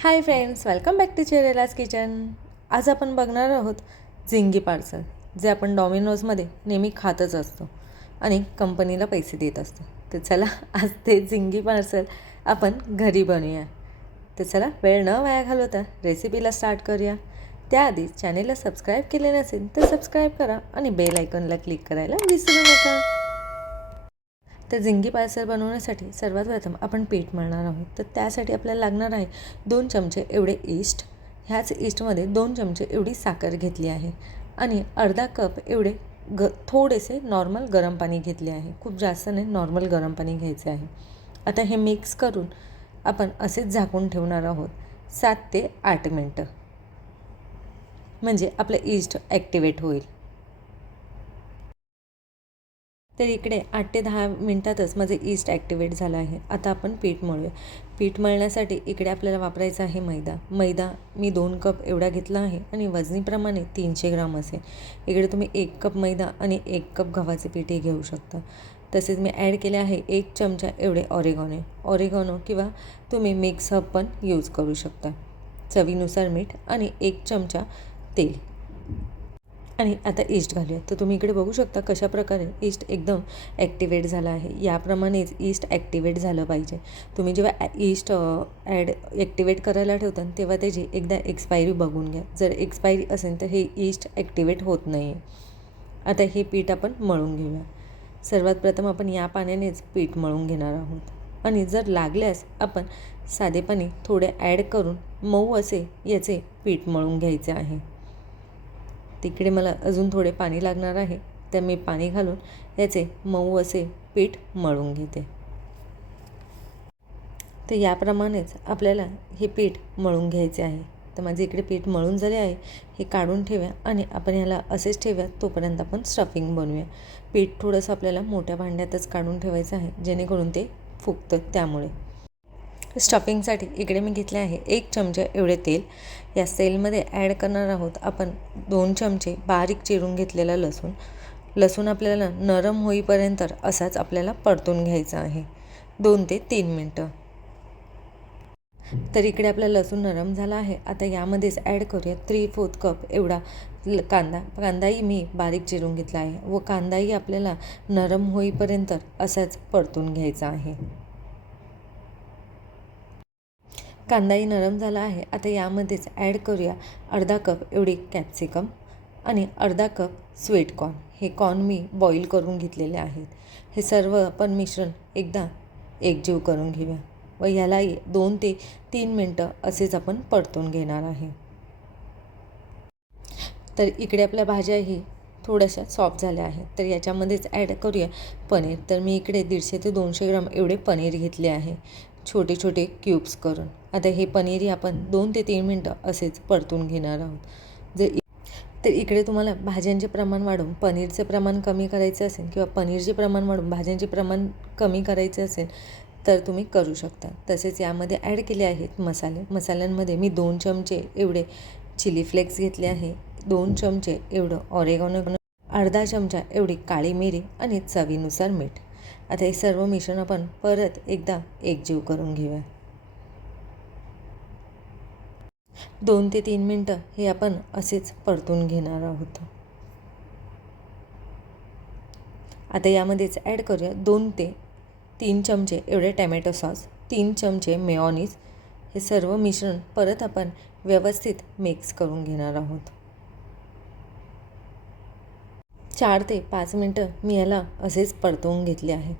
High friends, welcome back to चेरेलाज kitchen. आज आपण बघणार आहोत झिंगी पार्सल, जे आपण डॉमिनोजमध्ये नेहमी खातच असतो आणि कंपनीला पैसे देत असतो. तर चला आज ते झिंगी पार्सल आपण घरी बनवूया. तर चला वेळ न वाया घालवता रेसिपीला स्टार्ट करूया. त्याआधी चॅनेलला सबस्क्राईब केले नसेल तर सबस्क्राईब करा आणि बेल आयकॉनला क्लिक करायला विसरू नका. तर झिंगी पार्सल बनवण्यासाठी सर्वात प्रथम आपण पीठ मळणार आहोत. तर त्यासाठी आपल्याला लागणार आहे 2 चमचे एवढे ईस्ट. ह्याच ईस्टमध्ये 2 चमचे एवढी साखर घेतली आहे आणि अर्धा कप एवढे थोडेसे नॉर्मल गरम पाणी घेतले आहे. खूप जास्त नाही, नॉर्मल गरम पाणी घ्यायचे आहे. आता हे मिक्स करून आपण असेच झाकून ठेवणार आहोत 7 ते 8 मिनटं, म्हणजे आपलं ईस्ट ॲक्टिवेट होईल. तर इकडे 8 ते 10 मिनटातच माझे ईस्ट ॲक्टिवेट झालं आहे. आता आपण पीठ मळूया. पीठ मळण्यासाठी इकडे आपल्याला वापरायचा आहे मैदा मी 2 कप एवढा घेतला आहे आणि वजनीप्रमाणे 300 ग्राम असेल. इकडे तुम्ही 1 कप मैदा आणि 1 कप गव्हाचे पीठही घेऊ शकता. तसेच मी ॲड केले आहे 1 चमचा एवढे ऑरेगॉनो किंवा तुम्ही मिक्स हब पण यूज करू शकता. चवीनुसार मीठ आणि 1 चमचा तेल. आणि आता ईस्ट घालूया. तर तुम्ही इकडे बघू शकता कशा प्रकारे ईस्ट एकदम ॲक्टिवेट झाला आहे. याप्रमाणेच ईस्ट ॲक्टिवेट झालं पाहिजे. तुम्ही जेव्हा ईस्ट ॲक्टिवेट करायला ठेवता तेव्हा त्याची एकदा एक्सपायरी बघून घ्या. जर एक्सपायरी असेल तर हे ईस्ट ॲक्टिवेट होत नाही. आता हे पीठ आपण मळून घेऊया. सर्वात प्रथम आपण या पाण्यानेच पीठ मळून घेणार आहोत आणि जर लागल्यास आपण साधे पाणी थोडे ॲड करून मऊ असे याचे पीठ मळून घ्यायचे आहे. तिकडे मला अजून थोडे पाणी लागणार आहे, तर मी पाणी घालून याचे मऊ असे पीठ मळून घेते. तर याप्रमाणेच आपल्याला हे पीठ मळून घ्यायचे आहे. तर माझे इकडे पीठ मळून झाले आहे. हे काढून ठेवूया आणि आपण ह्याला असेच ठेवूया. तोपर्यंत आपण स्टफिंग बनवूया. पीठ थोडंसं आपल्याला मोठ्या भांड्यातच काढून ठेवायचं आहे, जेणेकरून ते फुगतं. त्यामुळे स्टफिंगसाठी इकडे मी घेतले आहे 1 चमचा एवढे तेल. या तेलमध्ये ॲड करणार आहोत आपण 2 चमचे बारीक चिरून घेतलेला लसूण आपल्याला नरम होईपर्यंत असाच आपल्याला परतून घ्यायचा आहे 2 ते 3 मिनटं. तर इकडे आपला लसूण नरम झाला आहे. आता यामध्येच ॲड करूया 3/4 कप एवढा कांदाही मी बारीक चिरून घेतला आहे व कांदाही आपल्याला नरम होईपर्यंत असाच परतून घ्यायचा आहे. कांदाही नरम झाला आहे. आता यामध्येच ॲड करूया अर्धा कप एवढी कॅप्सिकम आणि अर्धा कप स्वीट कॉर्न. हे कॉर्न मी बॉईल करून घेतलेले आहेत. हे सर्व आपण मिश्रण एकदा एकजीव करून घेऊया व ह्यालाही 2 ते 3 मिनटं असेच आपण परतून घेणार आहे. तर इकडे आपल्या भाज्याही थोड्याशा सॉफ्ट झाल्या आहेत. तर याच्यामध्येच ॲड करूया पनीर. तर मी इकडे 150 ते 200 ग्राम एवढे पनीर घेतले आहे, छोटे छोटे क्यूब्स करून. आता हे पनीरही आपण 2 ते 3 मिनटं असेच परतून घेणार आहोत. तर इकडे तुम्हाला भाज्यांचे प्रमाण वाढवून पनीरचे प्रमाण कमी करायचे असेल किंवा पनीरचे प्रमाण वाढवून भाज्यांचे प्रमाण कमी करायचे असेल तर तुम्ही करू शकता. तसेच यामध्ये ॲड केले आहेत मसाल्यांमध्ये मी 2 चमचे एवढे चिली फ्लेक्स घेतले आहे, 2 चमचे एवढं ऑरेगॉनो, अर्धा चमचा एवढी काळी मिरी आणि चवीनुसार मीठ. आता हे सर्व मिश्रण आपण परत एकदा एकजीव करून घेऊया. 2 ते 3 मिनटं हे आपण असेच परतून घेणार आहोत. आता यामध्येच ॲड करूया 2 ते 3 चमचे एवढे टॅमॅटो सॉस, 3 चमचे मेयोनीज. हे सर्व मिश्रण परत आपण व्यवस्थित मिक्स करून घेणार आहोत. 4 ते 5 मिनटं मी याला असेच परतवून घेतले आहे.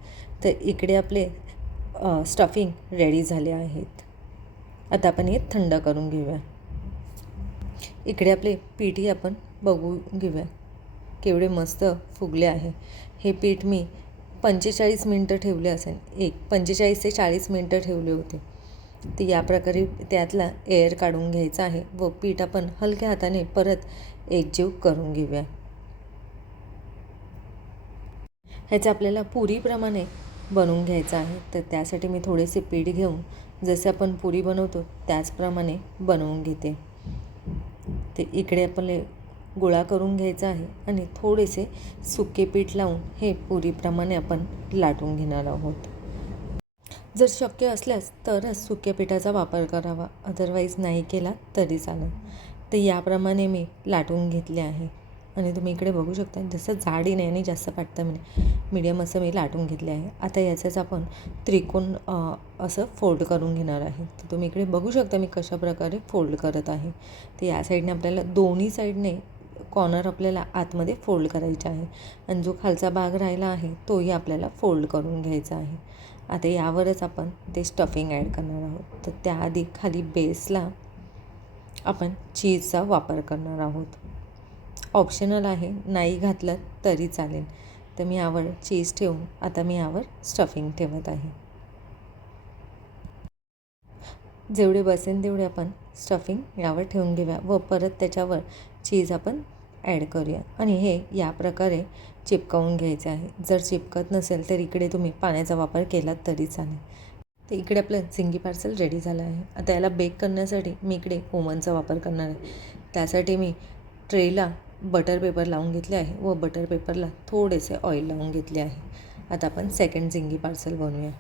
तर इकडे आपले स्टफिंग रेडी झाले आहेत. आता आपण हे थंड करून घेऊया. इकडे आपले पीठही आपण बघून घेऊया केवढे मस्त फुगले आहे. हे पीठ मी 45 मिनटं ठेवले असेल, 45 ते 40 मिनटं ठेवले होते. तर या प्रकारे त्यातला एअर काढून घ्यायचा आहे व पीठ आपण हलक्या हाताने परत एकजीव करून घेऊया. ह्याचं आपल्याला पुरीप्रमाणे बनवून घ्यायचं आहे. तर त्यासाठी मी थोडेसे पीठ घेऊन जसे आपण पुरी बनवतो त्याचप्रमाणे बनवून घेते. ते इकडे आपले गोळा करून घ्यायचा आहे आणि थोडेसे सुके पीठ लावून हे पुरीप्रमाणे आपण लाटून घेणार आहोत. जर शक्य असल्यास तरच सुक्या पिठाचा वापर करावा, अदरवाईज नाही केला तरी चालेल. तर याप्रमाणे मी लाटून घेतले आहे आणि तुम्ही इकडे बघू शकता जसं जाडी नाही आणि जास्त पातळ नाही, मीडियम असं मी लाटून घेतले आहे. आता याचाच आपण त्रिकोण असं फोल्ड करून घेणार आहे. तर तुम्ही इकडे बघू शकता मी कशा प्रकारे फोल्ड करत आहे. तर या साईडने आपल्याला दोन्ही साईडने कॉर्नर आपल्याला आतमध्ये फोल्ड करायचा आहे आणि जो खालचा भाग राहिला आहे तोही आपल्याला फोल्ड करून घ्यायचा आहे. आता यावरच आपण ते स्टफिंग ॲड करणार आहोत. तर त्याआधी खाली बेसला आपण चीजचा वापर करणार आहोत. ऑप्शनल आहे, नाही घातलं तरी चालेल. तर मी यावर चीज ठेवून आता मी यावर स्टफिंग ठेवत आहे. जेवढे बसेल तेवढे आपण स्टफिंग यावर ठेवून घेऊया व परत त्याच्यावर चीज आपण ॲड करूया आणि हे या प्रकारे चिपकवून घ्यायचे आहे. जर चिपकत नसेल तर इकडे तुम्ही पाण्याचा वापर केला तरी चालेल. तर इकडे आपलं झिंगी पार्सल रेडी झालं आहे. आता याला बेक करण्यासाठी मी इकडे ओव्हनचा वापर करणार आहे. त्यासाठी मी ट्रेला बटर पेपर लावून घेतले आहे व बटर पेपरला थोडेसे ऑइल लावून घेतले आहे. आता आपण सेकंड झिंगी पार्सल बनवूया.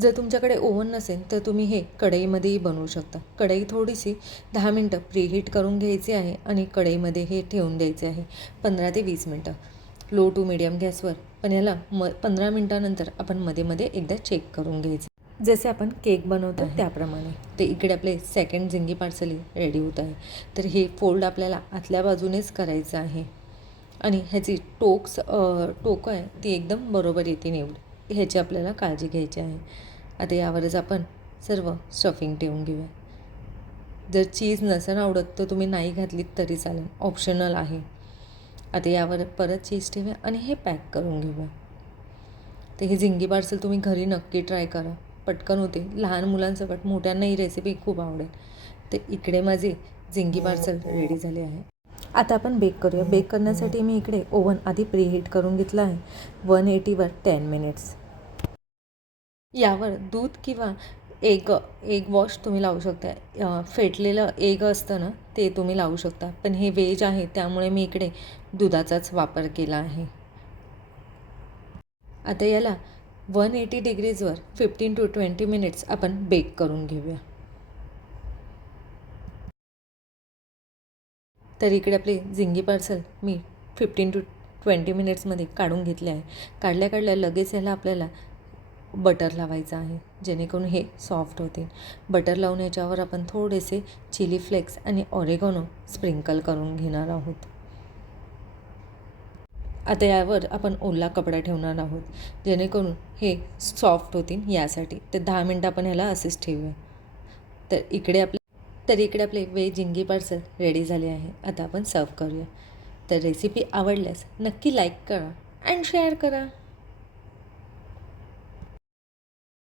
जर तुमच्याकडे ओव्हन नसेल तर तुम्ही हे कढईमध्येही बनवू शकता. कढई थोडीशी 10 मिनटं प्रीहीट करून घ्यायची आहे आणि कढईमध्ये हे ठेवून द्यायचे आहे 15 ते 20 मिनटं लो टू मीडियम गॅसवर. पण याला 15 मिनटानंतर आपण मध्ये मध्ये एकदा चेक करून घ्यायचे, जसे आपण केक बनवतो त्याप्रमाणे. ते इकडे आपले सेकंड झिंगी पार्सल रेडी होत आहे. तर हे फोल्ड आपल्याला आतल्या बाजूनेच करायचं आहे आणि ह्याची टोक आहे ती एकदम बरोबर येते निवड, ह्याची आपल्याला काळजी घ्यायची आहे. आता यावरच आपण सर्व स्टफिंग ठेवून घेऊया. जर चीज नसेल आवडत तर तुम्ही नाही घातलीत तरी चालेल, ऑप्शनल आहे. आता यावर परत चीज ठेवूया आणि हे पॅक करून घेऊया. तर हे झिंगी पार्सल तुम्ही घरी नक्की ट्राय करा, पटकन होते. लहान मुलांसकट मोठ्यांना ही रेसिपी खूप आवडेल. तर इकडे माझे झिंगी पार्सल रेडी झाले आहे. आता आपण बेक करूया. बेक करण्यासाठी मी इकडे ओव्हन आधी प्रीहीट करून घेतला आहे 180वर 10 मिनिट्स. यावर दूध किंवा एग वॉश तुम्ही लावू शकता. फेटलेलं एग असतं ना ते तुम्ही लावू शकता, पण हे व्हेज आहे त्यामुळे मी इकडे दुधाचाच वापर केला आहे. आता याला 180 डिग्रीजवर 15 to 20 मिनिट्स आपण बेक करून घेऊया. तर इकडे आपले झिंगी पार्सल मी 15 to 20 मिनिट्समध्ये काढून घेतले आहे. काढल्या लगेच याला आपल्याला बटर लावायचं आहे जेणेकरून हे सॉफ्ट होतील. बटर लावून याच्यावर आपण थोडेसे चिली फ्लेक्स आणि ऑरेगॅनो स्प्रिंकल करून घेणार आहोत. आता यावर आपण ओला कपडा ठेवणार आहोत जेणेकरून हे सॉफ्ट होतील यासाठी. तर 10 मिनटं आपण ह्याला असेच ठेवूया. तर इकडे आपले व्हेज झिंगी पार्सल रेडी झाले आहे. आता आपण सर्व करूया. तर रेसिपी आवडल्यास नक्की लाईक करा अँड शेअर करा.